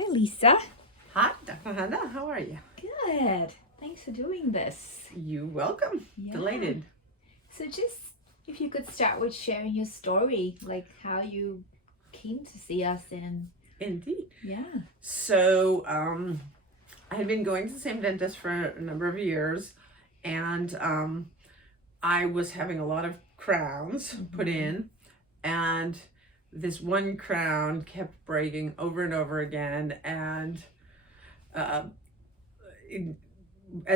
Hi, Lisa. Hi, Dr. Hannah. How are you? Good. Thanks for doing this. You're welcome. Yeah. Delighted. So just if you could start with sharing your story, like how you came to see us and Indeed. yeah. So, I had been going to the same dentist for a number of years, and I was having a lot of crowns put in, and this one crown kept breaking over and over again, and at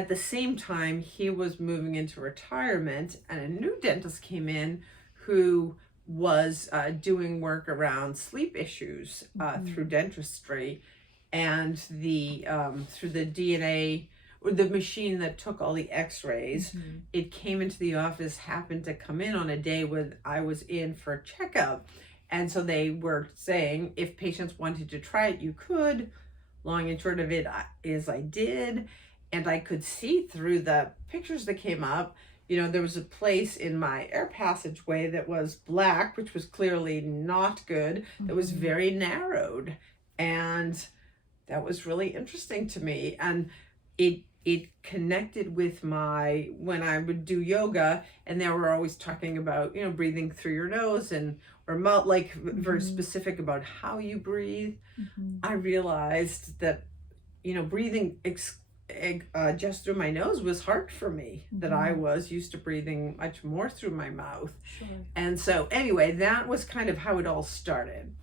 the same time, he was moving into retirement, and a new dentist came in who was doing work around sleep issues through dentistry, and the through the DNA or the machine that took all the X-rays. It came into the office, happened to come in on a day when I was in for a checkup, and so they were saying if patients wanted to try it, you could. Long and short of it is I did. And I could see through the pictures that came up, you know, there was a place in my air passageway that was black, which was clearly not good. That was very narrowed. And that was really interesting to me. And it connected with my, when I would do yoga, and they were always talking about, you know, breathing through your nose and, or mouth, like very specific about how you breathe. I realized that, you know, breathing just through my nose was hard for me, that I was used to breathing much more through my mouth. Sure. And so anyway, that was kind of how it all started.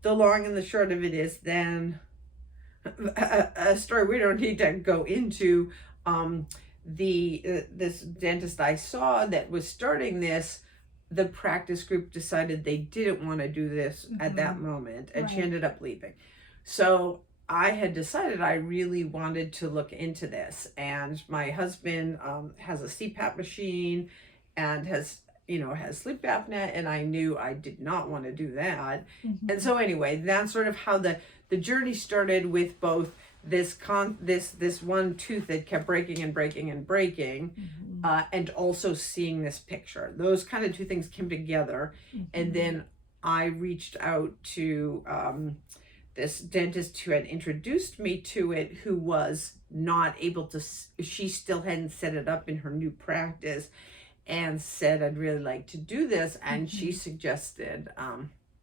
The long and the short of it is then a story we don't need to go into. This dentist I saw that was starting this, the practice group decided they didn't want to do this at that moment, and she ended up leaving. So I had decided I really wanted to look into this, and my husband has a CPAP machine and has sleep apnea, and I knew I did not want to do that. And so anyway, that's sort of how the journey started, with both this one tooth that kept breaking and breaking and breaking, and also seeing this picture. Those kind of two things came together, and then I reached out to this dentist who had introduced me to it, who was not able to, she still hadn't set it up in her new practice, and said, I'd really like to do this. And she suggested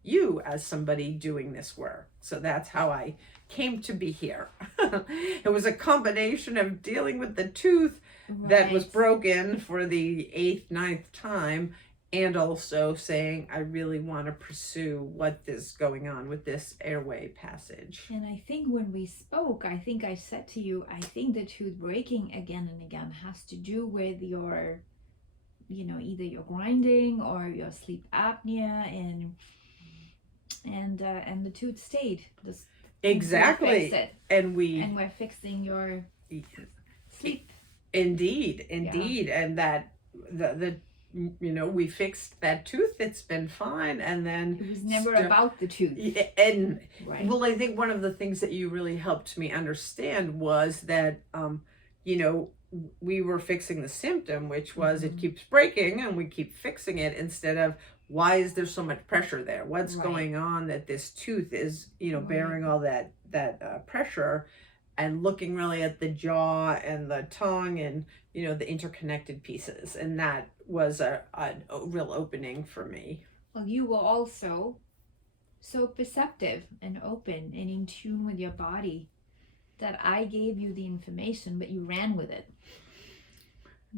you as somebody doing this work. So that's how I came to be here. It was a combination of dealing with the tooth that was broken for the 8th, 9th time, and also saying, I really want to pursue what is going on with this airway passage. And I think when we spoke, I think I said to you, I think the tooth breaking again and again has to do with your, you know, either your grinding or your sleep apnea, and the tooth stayed. Exactly. And we're fixing your sleep. Indeed. And that the you know, we fixed that tooth. It's been fine. And then it was never about the tooth. And well, I think one of the things that you really helped me understand was that you know, we were fixing the symptom, which was it keeps breaking and we keep fixing it, instead of why is there so much pressure there? What's going on that this tooth is, you know, bearing all that pressure, and looking really at the jaw and the tongue and, you know, the interconnected pieces. And that was a real opening for me. Well, you were also so perceptive and open and in tune with your body that I gave you the information, but you ran with it.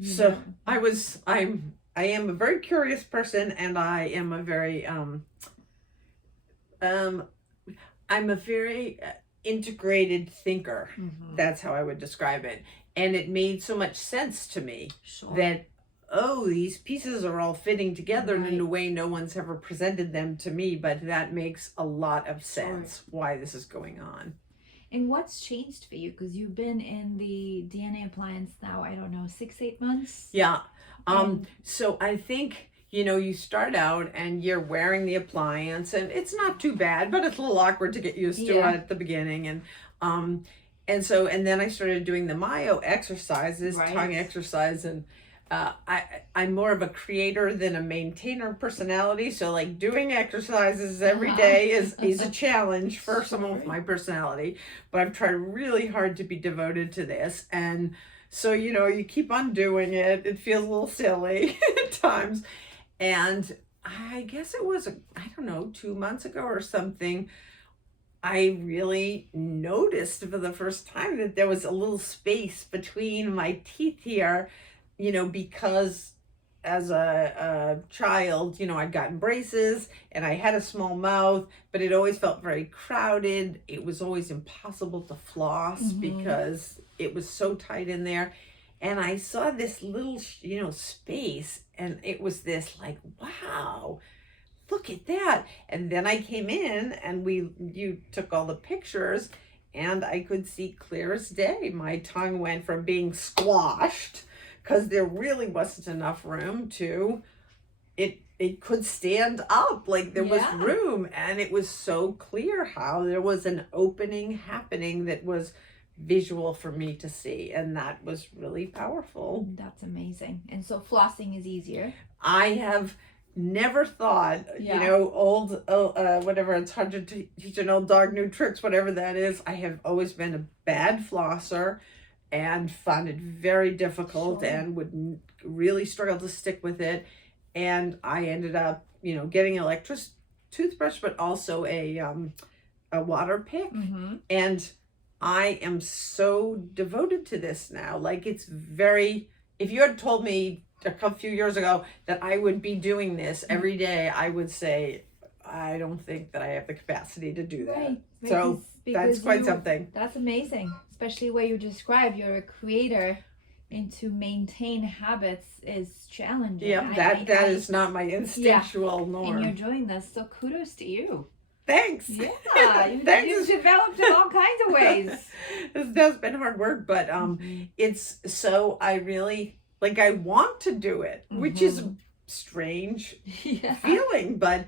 So I am a very curious person, and I am a very I'm a very integrated thinker. That's how I would describe it. And it made so much sense to me that, oh, these pieces are all fitting together in a way no one's ever presented them to me, but that makes a lot of sense why this is going on. And what's changed for you? Because you've been in the DNA appliance now, I don't know, 6-8 months? Yeah. So I think, you know, you start out and you're wearing the appliance, and it's not too bad, but it's a little awkward to get used to at the beginning. And then I started doing the myo exercises, tongue exercise, and I'm more of a creator than a maintainer personality. So like doing exercises every day is a challenge for someone with my personality. But I've tried really hard to be devoted to this. And so, you keep on doing it. It feels a little silly at times. And I guess it was, I don't know, 2 months ago or something, I really noticed for the first time that there was a little space between my teeth here, because as a child, I'd gotten braces and I had a small mouth, but it always felt very crowded. It was always impossible to floss because it was so tight in there. And I saw this little, space, and it was this like, wow, look at that. And then I came in and you took all the pictures, and I could see clear as day. My tongue went from being squashed because there really wasn't enough room to it could stand up, like there was room, and it was so clear how there was an opening happening that was visual for me to see, and that was really powerful. That's amazing. And so flossing is easier. I have never thought, old, whatever, it's hard to teach an old dog new tricks, whatever that is. I have always been a bad flosser and found it very difficult and would really struggle to stick with it. And I ended up, getting an electric toothbrush, but also a water pick. And I am so devoted to this now. Like, it's very, if you had told me a few years ago that I would be doing this every day, I would say, I don't think that I have the capacity to do that. Right. So that's quite something. That's amazing, especially what you describe. You're a creator, and to maintain habits is challenging. Yeah, that is not my instinctual norm. And you're doing this, so kudos to you. Thanks. Yeah, you've developed in all kinds of ways. This has been hard work, but it's so, I really, like, I want to do it, which is a strange feeling, but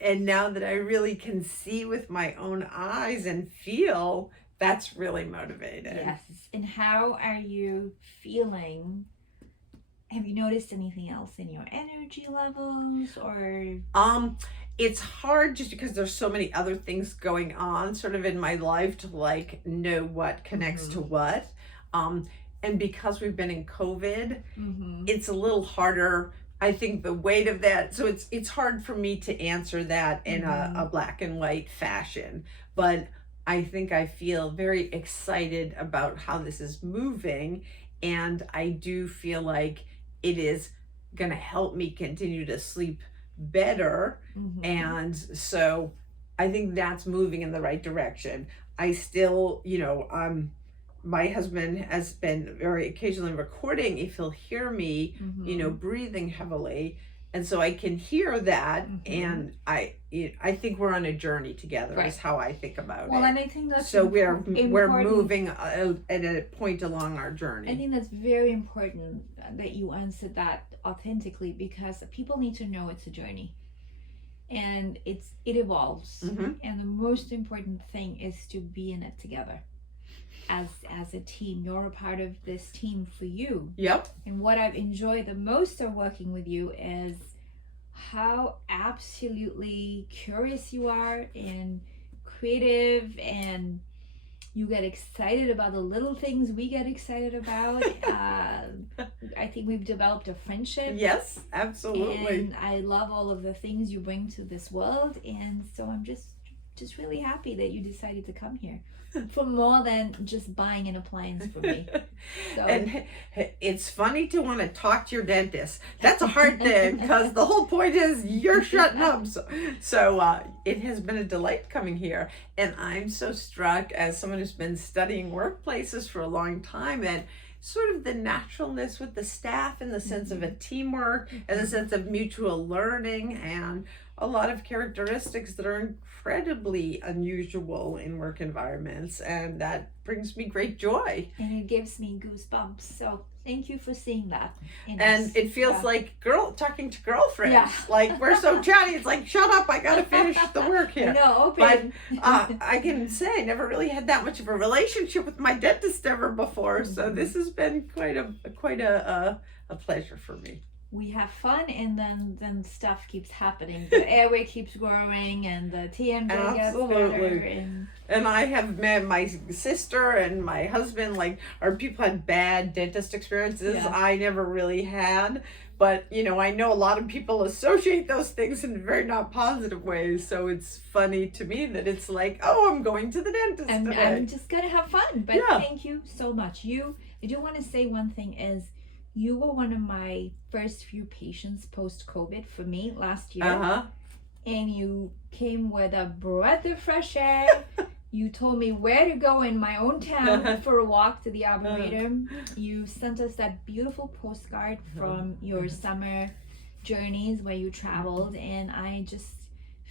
and now that I really can see with my own eyes and feel, that's really motivated. Yes. And how are you feeling? Have you noticed anything else in your energy levels, or? It's hard just because there's so many other things going on sort of in my life to like know what connects to what. And because we've been in COVID, it's a little harder. I think the weight of that, so it's hard for me to answer that in a black and white fashion. But I think I feel very excited about how this is moving. And I do feel like it is going to help me continue to sleep better. And so I think that's moving in the right direction. I still, my husband has been very occasionally recording if he'll hear me, breathing heavily. And so I can hear that, and I think we're on a journey together, is how I think about it. Well, and I think that's so we're moving at a point along our journey. I think that's very important that you answered that authentically, because people need to know it's a journey, and it evolves, and the most important thing is to be in it together. As a team, you're a part of this team for you. Yep. And what I've enjoyed the most of working with you is how absolutely curious you are and creative, and you get excited about the little things we get excited about. I think we've developed a friendship. Yes, absolutely. And I love all of the things you bring to this world, and so I'm just really happy that you decided to come here for more than just buying an appliance for me. So. And it's funny to want to talk to your dentist. That's a hard thing, because the whole point is you're shutting up. So it has been a delight coming here. And I'm so struck, as someone who's been studying workplaces for a long time, and sort of the naturalness with the staff in the sense of a teamwork and the sense of mutual learning, and a lot of characteristics that are incredibly unusual in work environments, and that brings me great joy. And it gives me goosebumps. So thank you for seeing that. And it feels like talking to girlfriends. Yeah. Like we're so chatty. It's like, shut up, I gotta finish the work here. No, but I can say I never really had that much of a relationship with my dentist ever before. So this has been quite a pleasure for me. We have fun, and then stuff keeps happening. The Airway keeps growing, and the TMJ gets better. And I have met my sister and my husband, our people had bad dentist experiences. Yeah. I never really had. But, I know a lot of people associate those things in very not positive ways. So it's funny to me that it's like, oh, I'm going to the dentist today. I'm just going to have fun. But thank you so much. I do want to say one thing is, you were one of my first few patients post-COVID for me last year. Uh-huh. And you came with a breath of fresh air. You told me where to go in my own town for a walk to the Arboretum. You sent us that beautiful postcard from your summer journeys where you traveled. And I just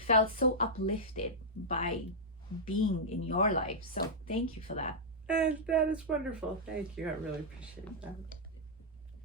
felt so uplifted by being in your life. So thank you for that. And that is wonderful. Thank you. I really appreciate that.